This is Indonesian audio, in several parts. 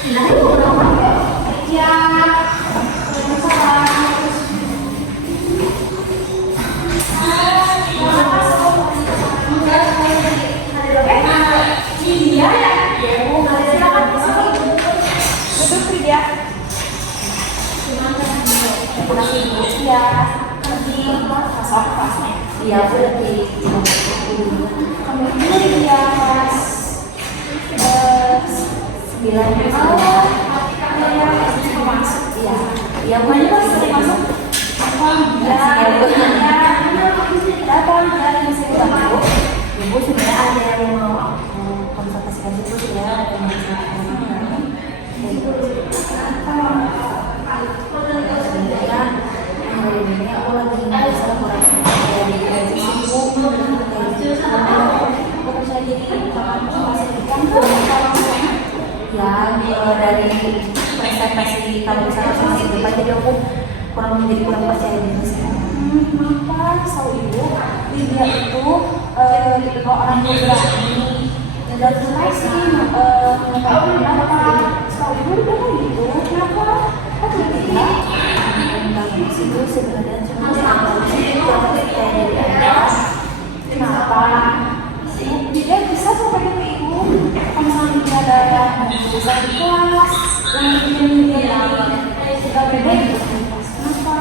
Ya, iya, aku lagi kamu dulu ya pas 9 awal ya masuk ya ya bukannya pas sering masuk datang dari mesin bantu ibu sebenarnya ada yang mau aku konsultasikan ibu ya ada yang sebenarnya hari ini aku lagi ngerasa kurang ya dari presentasi kalau misalnya sama ibu jadi aku kurang percaya diri kenapa setahu ibu dia itu kalau orang yang berani dan jelas sih kenapa setahu ibu dia kan gitu kenapa aku tidak itu sebenarnya cuma percaya diri kenapa dia bisa sampai ke ibu kalau misalnya dia ada yang bisa di kelas yang kita beda di kelas kenapa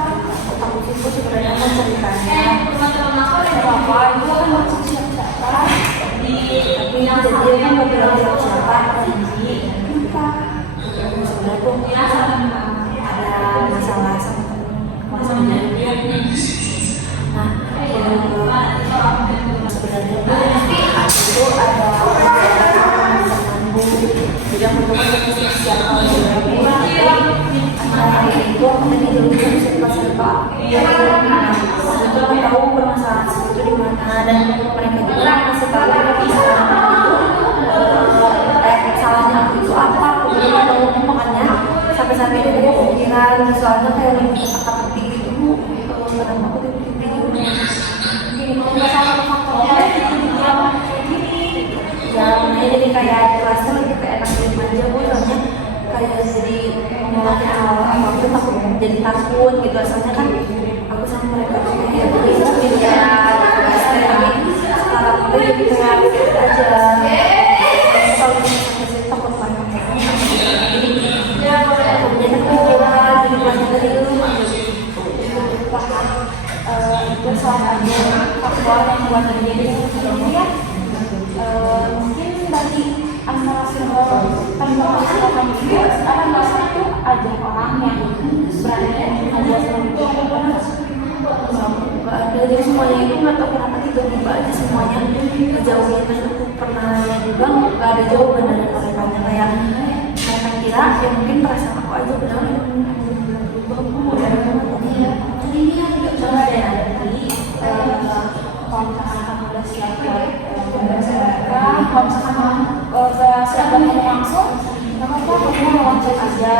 aku ibu sebenarnya mau ceritanya kenapa ibu kan maksud siapa tapi jadi kan berbeda siapa janji kenapa sebenarnya tuh ada masalah sama dia nah sebenarnya itu ada jadi aku tuh siap kalau itu aku tadi dulu bisa serba itu aku tahu permasalahan itu di mana dan mereka juga masih tahu bisa salahnya aku itu apa aku belum tahu makanya sampai saat ini aku kepikiran soalnya kayak lebih kata-kata gitu kadang aku tiba-tiba gini kalau nggak salah faktornya ya makanya jadi kayak kelasnya lebih kayak enak diem aja bu soalnya kayak jadi ngomongin hal apapun takut jadi takut gitu asalnya kan aku sama mereka juga ya jadi ya tapi sekarang aku jadi kayak aja kalau misalnya takut banget jadi ya aku jadi kepikiran jadi kelasnya tadi dulu itu soalnya faktor yang buat terjadi seperti ya mungkin dari antara silakan itu akan merasa itu ada orang yang berada di hadiah itu nggak ada jadi semuanya itu nggak tahu kenapa tiba-tiba aja semuanya jauhnya terus aku pernah juga nggak ada jawaban dari mereka kayak mereka kira ya mungkin perasaan aku aja benar aku mau dari mana ya jadi ini coba deh nanti kalau misalkan kamu udah siap kalau misalkan udah siap ngomong langsung nggak apa-apa kamu langsung aja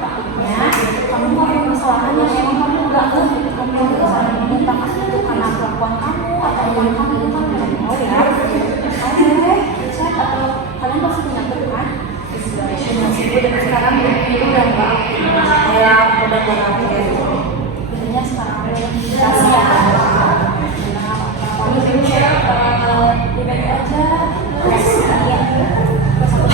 takutnya kamu mau ada kesalahan yang memang kamu nggak kamu kesalahan minta kasih itu karena kelakuan kamu atau yang kamu kan nggak mau ya ayo deh cek atau kalian pasti punya kan dan sekarang itu udah nggak kayak udah berapa ya biasanya sekarang kasih ya dibagi aja terus ya terus aku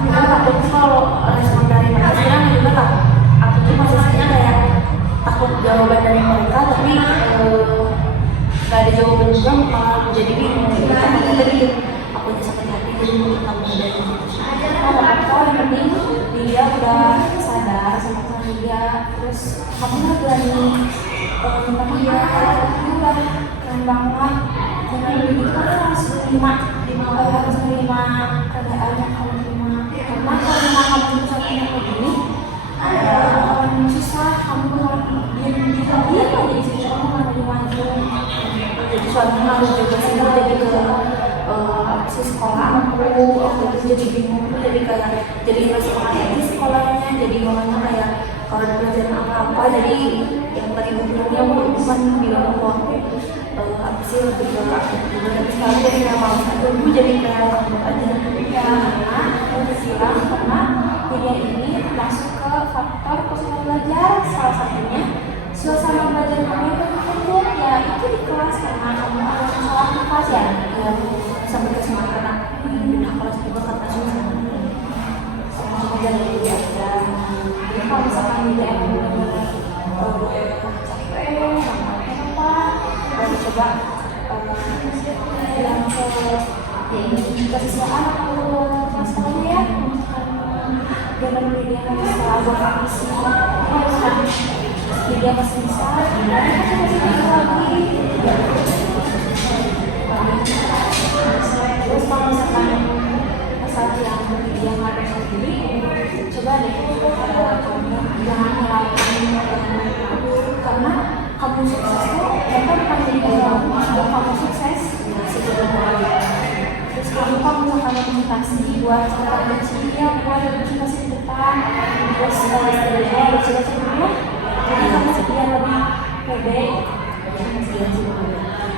aku takut kalau respon dari mereka sekarang juga tak aku tuh posisinya kayak takut jawaban dari mereka tapi gak ada jawaban juga malah jadi bingung takutnya tadi aku aja sakit hati jadi mungkin kamu dari apa yang penting dia udah sadar sama dia terus kamu udah berani minta dia itu udah keren banget dengan begitu kamu harus menerima keadaan yang kamu terima karena kalau kamu bisa punya begini akan susah kamu diam aja di situ kamu nggak ada maju jadi soalnya harus juga sih jadi ke si sekolah aku jadi bingung jadi kayak jadi nggak semangat di sekolahnya jadi mamanya kayak kalau ada pelajaran apa-apa jadi yang tadi bukunya bukan bilang bahwa apa pasti lebih ke juga, tapi sekarang jadi nggak mau aja, gue jadi kayak takut aja karena gue bilang karena media ini masuk ke faktor personal belajar, salah satunya suasana belajar kamu itu terbentuk ya itu di kelas karena kamu ada masalah nafas ya yang sampai ke semangat karena udah kelas juga karena suasana belajar dari belajar. Jadi kalau misalkan media yang benar-benar capek sama apa baru coba bilang ke siswaan atau kelas kamu ya jangan media yang setelah buat ambisi media masih bisa masih bisa lagi terus kalau misalkan masalah yang media ada sendiri coba deh jangan nyalakan karena kamu sukses tuh mereka bukan jadi kamu sukses terus kamu akan motivasi buat cara kecil buat motivasi di depan terus istilahnya bercita-cita dulu jadi kamu biar lebih pede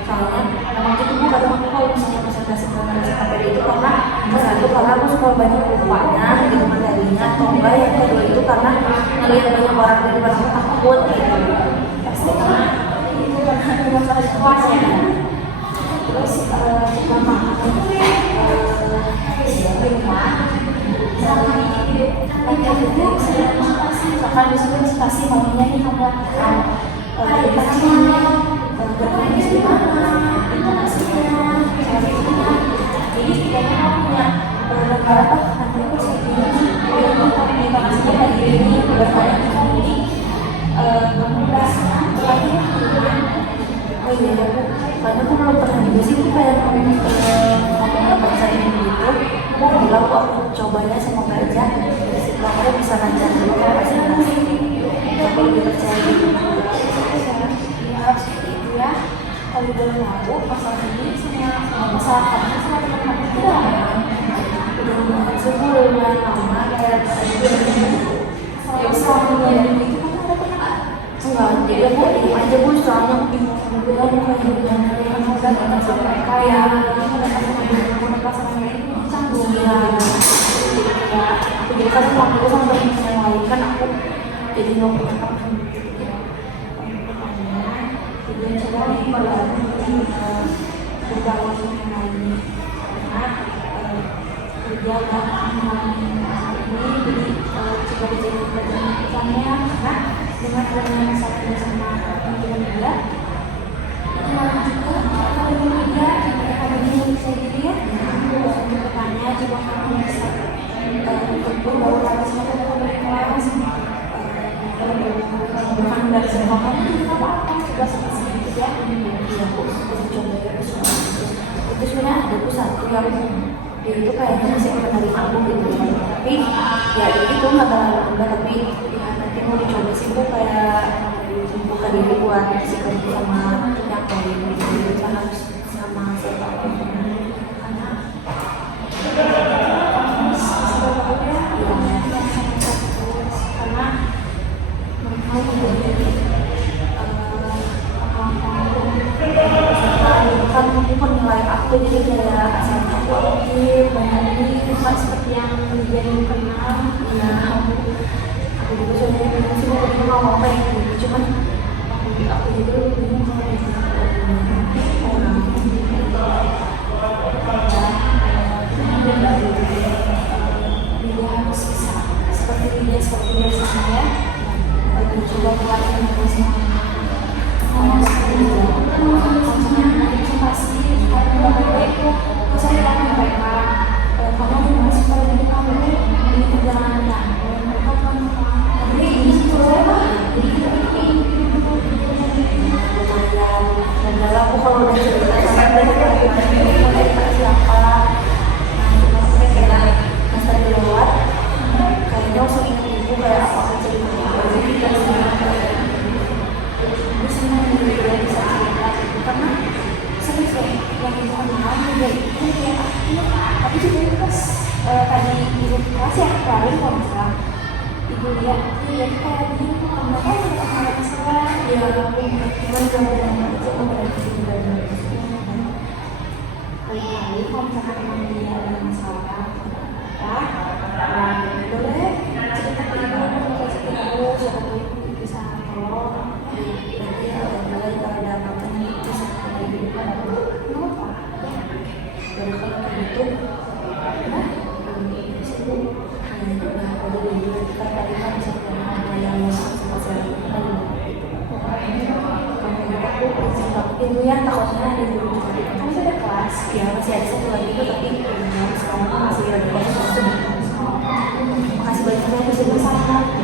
soalnya memang itu bukan aku kalau misalnya presentasi pede itu karena satu karena aku suka banyak lupanya gitu materinya atau enggak yang kedua itu karena melihat banyak orang di depan aku takut gitu pasti karena itu karena ada masalah di kelas ya terus pertama di rumah lagi itu misalkan disuruh presentasi maunya nih kamu edukasinya bermain di mana intonasinya caranya jadi setidaknya kamu punya beberapa nanti aku segini intonasinya kayak gini bermain jadi kamu berasa lagi oh iya karena aku belum pernah juga sih aku kayak ngomong bahasa ini gitu aku bilang aku cobanya semoga aja aku bisa lancar dulu kalau presentasi aku lebih percaya diri harus seperti itu ya kalau boleh tahu masalah ini sama masalah kamu sama teman-teman itu udah lumayan sebelum lumayan lama kayak selama itu kamu ada pernah enggak jadi aku diam aja bu soalnya aku bingung sama bilang kayak kamu udah dekat sama mereka ya kamu dekat sama mereka canggung ya aku jadi kan waktu sama teman-teman yang lain kan aku jadi nggak punya teman jadi coba bergaul dengan lain karena dia udah mengalami ini jadi coba dijadi pelajarannya karena dengan adanya masalah sama teman-teman dia kemarin juga kalau dia ada di Indonesia jadi ya untuk depannya coba kamu bisa berbaur lagi sama teman-teman kelas bukan dari semua kamu juga apa-apa coba sedikit ya iya aku coba itu sebenarnya ada aku satu yang dia itu kayaknya masih menarik aku gitu tapi ya itu nggak terlalu enggak tapi ya nanti mau dicoba sih itu kayak buka diri buat sikap sama yang lain gitu sama siapa pun karena kan mungkin penilai aku jadi kayak asal aku aktif banyak ini bukan seperti yang dia kenal ya aku juga sebenarnya bingung sih mau ngomong apa ya gitu cuman aku juga bingung kalau orang dia harus bisa seperti dia biasanya lagi coba buat informasi ngomong seperti itu maksudnya presentasi kamu baik saya bilang mereka kamu masuk pada diri kamu ini perjalanan mereka kamu tapi ini sesuatu jadi dan aku kalau udah cerita sama dia mau cerita siapa nah kayak pas tadi lewat kayaknya langsung ingat ibu kayak apa cerita jadi dari sini dia bisa cerita karena serius yang ibu kenal juga itu kayak aktif tapi juga itu pas tadi ibu kelas ya kemarin kalau misalnya ibu lihat dia itu kayak begini kenapa ada masalah ya aku cuma gak mau aja mau berarti Ibu yang takutnya ada dulu. Kamu sudah kelas? Ya masih ada satu lagi tuh tapi sekarang masih lagi proses. Makasih banyak ya bisa bersama.